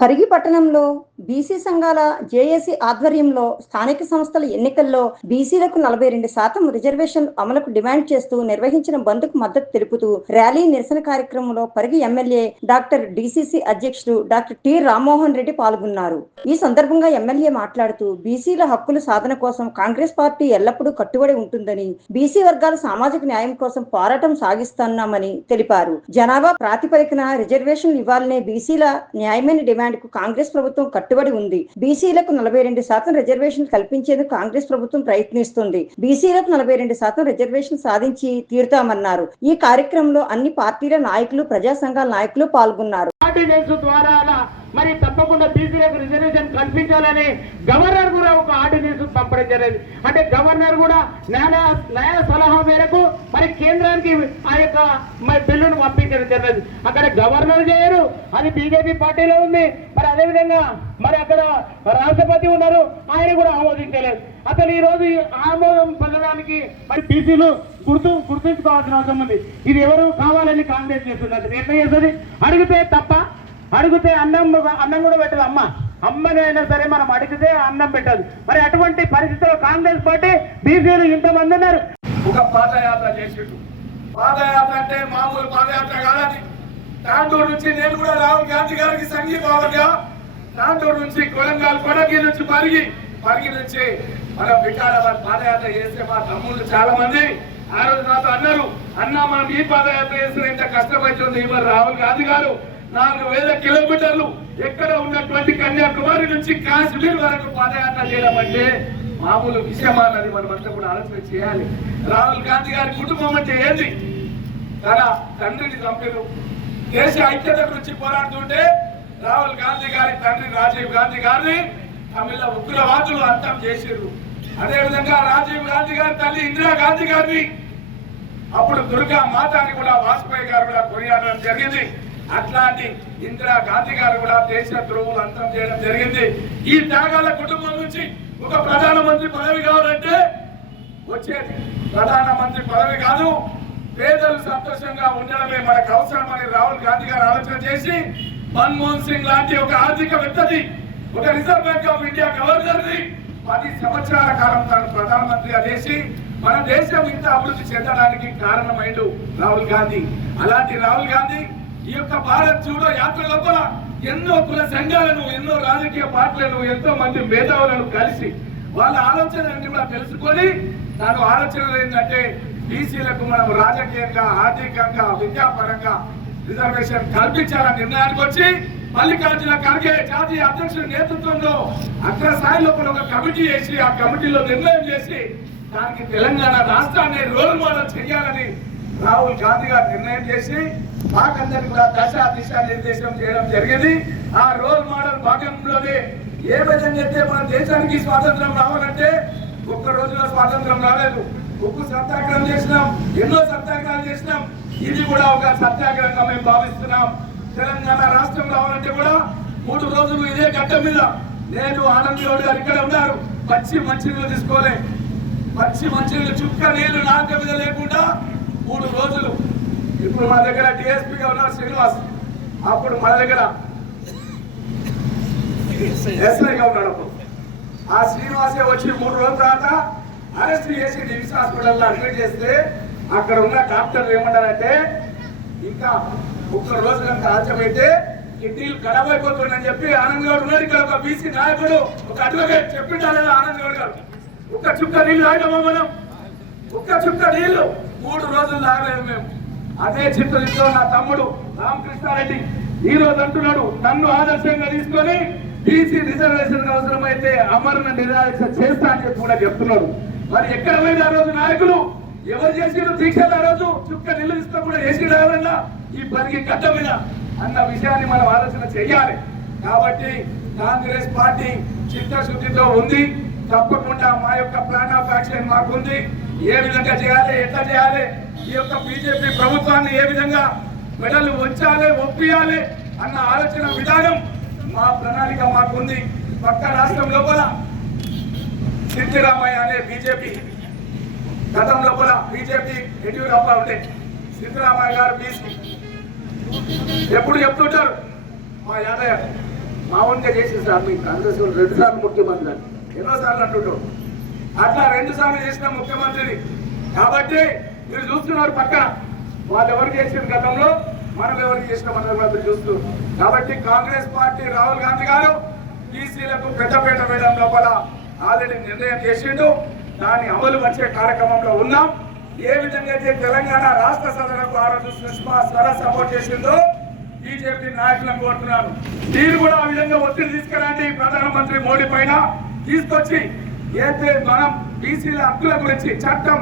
పరిగి పట్టణంలో బీసీ సంఘాల జేఏసీ ఆధ్వర్యంలో స్థానిక సంస్థల ఎన్నికల్లో బీసీలకు నలభై రెండు శాతం రిజర్వేషన్ అమలుకు డిమాండ్ చేస్తూ నిర్వహించిన బంద్కు మద్దతు తెలుపుతూ ర్యాలీ నిరసన కార్యక్రమంలో పరిగి ఎమ్మెల్యే డాక్టర్ డిసిసి అధ్యక్షుడు డాక్టర్ టి రామ్మోహన్ రెడ్డి పాల్గొన్నారు. ఈ సందర్భంగా ఎమ్మెల్యే మాట్లాడుతూ బీసీల హక్కుల సాధన కోసం కాంగ్రెస్ పార్టీ ఎల్లప్పుడూ కట్టుబడి ఉంటుందని బీసీ వర్గాల సామాజిక న్యాయం కోసం పోరాటం సాగిస్తున్నామని తెలిపారు. జనాభా ప్రాతిపదికన రిజర్వేషన్లు ఇవ్వాలనే బీసీల న్యాయమైన డిమాండ్కు కాంగ్రెస్ ప్రభుత్వం కట్టుబడి ఉంది. బీసీలకు నలభై రెండు శాతం రిజర్వేషన్ కల్పించేందుకు కాంగ్రెస్ ప్రభుత్వం ప్రయత్నిస్తుంది. బీసీలకు నలభై రెండు శాతం రిజర్వేషన్ సాధించి తీరుతామన్నారు. ఈ కార్యక్రమంలో అన్ని పార్టీల నాయకులు ప్రజా సంఘాల నాయకులు పాల్గొన్నారు. ద్వారా మరి తప్పకుండా బీసీలకు రిజర్వేషన్ కల్పించాలని గవర్నర్ కూడా ఒక ఆర్డినెన్స్ పంపడం జరిగింది. అంటే గవర్నర్ కూడా న్యాయ న్యాయ సలహా మేరకు మరి కేంద్రానికి ఆ యొక్క మరి బిల్లును పంపించడం జరిగింది. అక్కడ గవర్నర్ చేయరు అది బీజేపీ పార్టీలో ఉంది. మరి అదేవిధంగా మరి అక్కడ రాష్ట్రపతి ఉన్నారు ఆయన కూడా ఆమోదించలేదు. అసలు ఈ రోజు ఆమోదం పొందడానికి మరి బీసీలు గుర్తు గుర్తుంచుకోవాల్సిన అవసరం ఉంది. ఇది ఎవరు కావాలని కాంగ్రెస్ చేస్తున్నది? ఎట్లా చేస్తుంది. అడిగితే తప్ప అడిగితే అన్నం అన్నం కూడా పెట్టదు అమ్మ. అమ్మని అయినా సరే మనం అడిగితే అన్నం పెట్టదు. మరి అటువంటి పరిస్థితిలో కాంగ్రెస్ పార్టీ బీసీలు ఇంతమంది ఉన్నారు. ఒక పాదయాత్ర చేసిండు. పాదయాత్ర అంటే మామూలు పాదయాత్ర కాదని తాండూరు నుంచి నేను కూడా రాహుల్ గాంధీ గారికి సంఘీభావంగా తాండూరు నుంచి కొలంగాల్ కొడగి నుంచి పరిగి పరిగి నుంచి మన వికారాబాద్ పాదయాత్ర చేస్తే మా తమ్ముళ్ళు చాలా మంది ఆ రోజు నాతో అన్నారు అన్న మనం ఈ పాదయాత్ర చేసిన ఇంత కష్టపడుతుంది ఇవాళ రాహుల్ గాంధీ గారు నాలుగు వేల కిలోమీటర్లు ఎక్కడ ఉన్నటువంటి కన్యాకుమారి నుంచి కాశ్మీర్ వరకు పాదయాత్ర చేయడం అంటే మామూలు విషయమా మనం అంతా కూడా ఆలోచన చేయాలి. రాహుల్ గాంధీ గారి కుటుంబం అంటే ఏంది? తన తండ్రిని చంపారు. దేశ ఐక్యత గురించి పోరాడుతుంటే రాహుల్ గాంధీ గారి తండ్రి రాజీవ్ గాంధీ గారిని తమిళ ఉగ్రవాదులు అంతం చేశారు అదేవిధంగా రాజీవ్ గాంధీ గారి తల్లి ఇందిరా గాంధీ గారిని అప్పుడు దుర్గా మాతాని కూడా వాజ్పేయి గారు కూడా కొనియాడడం జరిగింది. అట్లాంటి ఇందిరా గాంధీ గారు కూడా దేశ ద్రోహులు అంతం చేయడం జరిగింది. ఈ త్యాగాల కుటుంబం నుంచి ఒక ప్రధానమంత్రి పదవి కావాలంటే వచ్చేది ప్రధానమంత్రి పదవి కాదు. పేదలు సంతోషంగా ఉండడమే మనకు అవసరమని రాహుల్ గాంధీ గారు ఆలోచన చేసి మన్మోహన్ సింగ్ లాంటి ఒక ఆర్థిక ఆర్థికవేత్తది ఒక రిజర్వ్ బ్యాంక్ ఆఫ్ ఇండియా గవర్నర్ని పది సంవత్సరాల కాలం తాను ప్రధానమంత్రిగా చేసి మన దేశం ఇంత అభివృద్ధి చెందడానికి కారణమైండు రాహుల్ గాంధీ. అలాంటి రాహుల్ గాంధీ ఈ యొక్క భారత్ జూడో యాత్ర లోపల ఎన్నో కుల సంఘాలను ఎన్నో రాజకీయ పార్టీలను ఎంతో మంది మేధావులను కలిసి వాళ్ళ ఆలోచనలన్నీ కూడా తెలుసుకొని నాకు ఆలోచనలు ఏంటంటే బీసీలకు మనం రాజకీయంగా ఆర్థికంగా విద్యాపరంగా రిజర్వేషన్ కల్పించాలని నిర్ణయానికి వచ్చి మల్లికార్జున ఖర్గే జాతీయ అధ్యక్షుడి నేతృత్వంలో అగ్ర లోపల ఒక కమిటీ వేసి ఆ కమిటీలో నిర్ణయం చేసి దానికి తెలంగాణ రాష్ట్రాన్ని రోల్ మోడల్ చేయాలని రాహుల్ గాంధీ గారు నిర్ణయం చేసి మాకందరికి కూడా దశ దిశ నిర్దేశం చేయడం జరిగింది. ఆ రోల్ మోడల్ భాగంలోనే ఏ విధంగా అయితే మన దేశానికి స్వాతంత్రం రావాలంటే ఒక్క రోజులో స్వాతంత్రం రాలేదు. ఉప్పు సత్యాగ్రహం చేసినాం ఎన్నో సత్యాగ్రహాలు చేసినాం. ఇది కూడా ఒక సత్యాగ్రహంగా మేము భావిస్తున్నాం. తెలంగాణ రాష్ట్రం రావాలంటే కూడా మూడు రోజులు ఇదే గడ్డ మీద. నేను ఆనంద్ గౌడ్ గారు ఇక్కడ ఉన్నారు. పచ్చి మంచినీళ్ళు తీసుకోలే పచ్చి మంచినీళ్ళు చుక్క నీళ్ళు నాక మీద లేకుండా మూడు రోజులు ఇప్పుడు మా దగ్గర డిఎస్పీగా ఉన్నారు శ్రీనివాస్ అప్పుడు మన దగ్గర ఎస్ఐగా ఉన్నాడు అప్పుడు. ఆ శ్రీనివాసే వచ్చి మూడు రోజుల తర్వాత అరెస్ట్ చేసి డివిజన్ హాస్పిటల్లో అడ్మిట్ చేస్తే అక్కడ ఉన్న డాక్టర్లు ఏమన్నారంటే ఇంకా ఒక్క రోజు కనుక ఆలస్యమైతే కిడ్నీలు ఖరాబ్ అయిపోతుందని చెప్పి ఆనంద్ గౌడ్ ఉన్నారు. ఇక్కడ ఒక బీసీ నాయకుడు ఒక అడ్వకేట్ చెప్పింటారు ఆనంద్ గౌడ్ గారు. ఒక చుక్క నీళ్ళు తాగమా మనం ఒక్క చుక్క నీళ్ళు మూడు రోజులు తాగలేదు మేము. అదే చిత్తూరులో నా తమ్ముడు రామకృష్ణారెడ్డి. ఈ రోజు అంటున్నాడు నన్ను ఆదర్శంగా తీసుకొని బీసీ రిజర్వేషన్ అవసరమైతే అమరణ నిరాదీక్ష చేస్తా అని చెప్పి కూడా చెప్తున్నాడు. మరి ఎక్కడ పోయింది ఆ రోజు నాయకులు? ఎవరు చేసిన దీక్షలు ఆ రోజు? చుక్క నీళ్ళు ఇస్తూ కూడా చేసి రావాలన్నా ఈ పనికి గడ్డ మీద అన్న విషయాన్ని మనం ఆలోచన చేయాలి కాబట్టి కాంగ్రెస్ పార్టీ చిత్తశుద్ధితో ఉంది. తప్పకుండా మా యొక్క ప్లాన్ ఆఫ్ యాక్షన్ మాకుంది. ఏ విధంగా చేయాలి ఎట్లా చేయాలి ఈ యొక్క బీజేపీ ప్రభుత్వాన్ని ఏ విధంగా మెడలు వంచాలి ఒప్పియాలి అన్న ఆలోచన విధానం మా ప్రణాళిక మాకుంది. పక్క రాష్ట్రం లోపల సిద్ధిరామయ్య అనే బీజేపీ గతం లోపల బీజేపీ యడ్యూరప్ప ఉండే సిద్ధరామయ్య గారు బీసీ ఎప్పుడు చెప్తుంటారు? మా యాదయ్య మామూలుగా చేసిన సార్ మీ కాంగ్రెస్ వాళ్ళు రెండు సార్లు ముఖ్యమంత్రి ఎన్నోసార్లు అంటుంటారు. అట్లా రెండు సార్లు చేసిన ముఖ్యమంత్రిని. కాబట్టి మీరు చూస్తున్నారు పక్కన. వాళ్ళు ఎవరు చేసిన గతంలో? మనం ఎవరు చేసిన మనం ఎవరు చూస్తూ కాబట్టి కాంగ్రెస్ పార్టీ రాహుల్ గాంధీ గారు బీసీలకు పెద్దపేట వేయడం లోపల ఆల్రెడీ నిర్ణయం చేసిండు. దాన్ని అమలు పరిచే కార్యక్రమంలో ఉన్నాం. ఏ విధంగా అయితే తెలంగాణ రాష్ట్ర సదనకు ఆ రోజు సుష్మా స్వరాజ్ సపోర్ట్ చేసిందో బీజేపీ నాయకులను కోరుతున్నారు మీరు కూడా ఆ విధంగా ఒత్తిడి తీసుకురండి. ప్రధానమంత్రి మోడీ పైన తీసుకొచ్చి అయితే మనం బీసీల హక్కుల గురించి చట్టం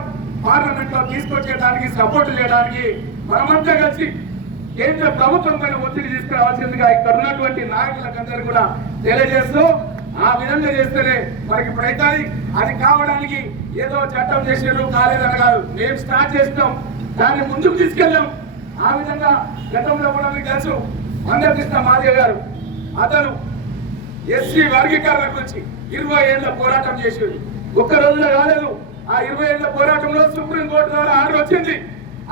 పార్లమెంట్లో తీసుకొచ్చేయడానికి సపోర్ట్ చేయడానికి మనమంతా కలిసి కేంద్ర ప్రభుత్వం పైన ఒత్తిడి తీసుకురావాల్సిందిగా ఇక్కడ ఉన్నటువంటి నాయకులకందరూ కూడా తెలియజేస్తూ ఆ విధంగా చేస్తేనే మనకి ప్రయత్నాలు. అది కావడానికి ఏదో చట్టం చేసారు కాలేదని కాదు. మేము స్టార్ట్ చేస్తాం. దాన్ని ముందుకు తీసుకెళ్ళాం ఆ విధంగా గతంలో కూడా మీకు తెలుసు. మందకృష్ణ మాదిగ గారు. అతను ఎస్సీ వర్గీకరణ గురించి ఇరవై ఏళ్ళ పోరాటం చేసేది. ఒక్క రోజులో కాలేదు. ఆ ఇరవై ఏళ్ళ పోరాటంలో సుప్రీం కోర్టు ద్వారా ఆర్డర్ వచ్చింది.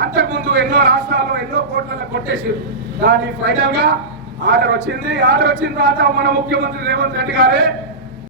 అంతకుముందు ఎన్నో రాష్ట్రాల్లో ఎన్నో కోట్లలో కొట్టేసారు దాన్ని ఫైనల్గా ఆర్డర్ వచ్చింది. ఆర్డర్ వచ్చిన తర్వాత మన ముఖ్యమంత్రి రేవంత్ రెడ్డి గారే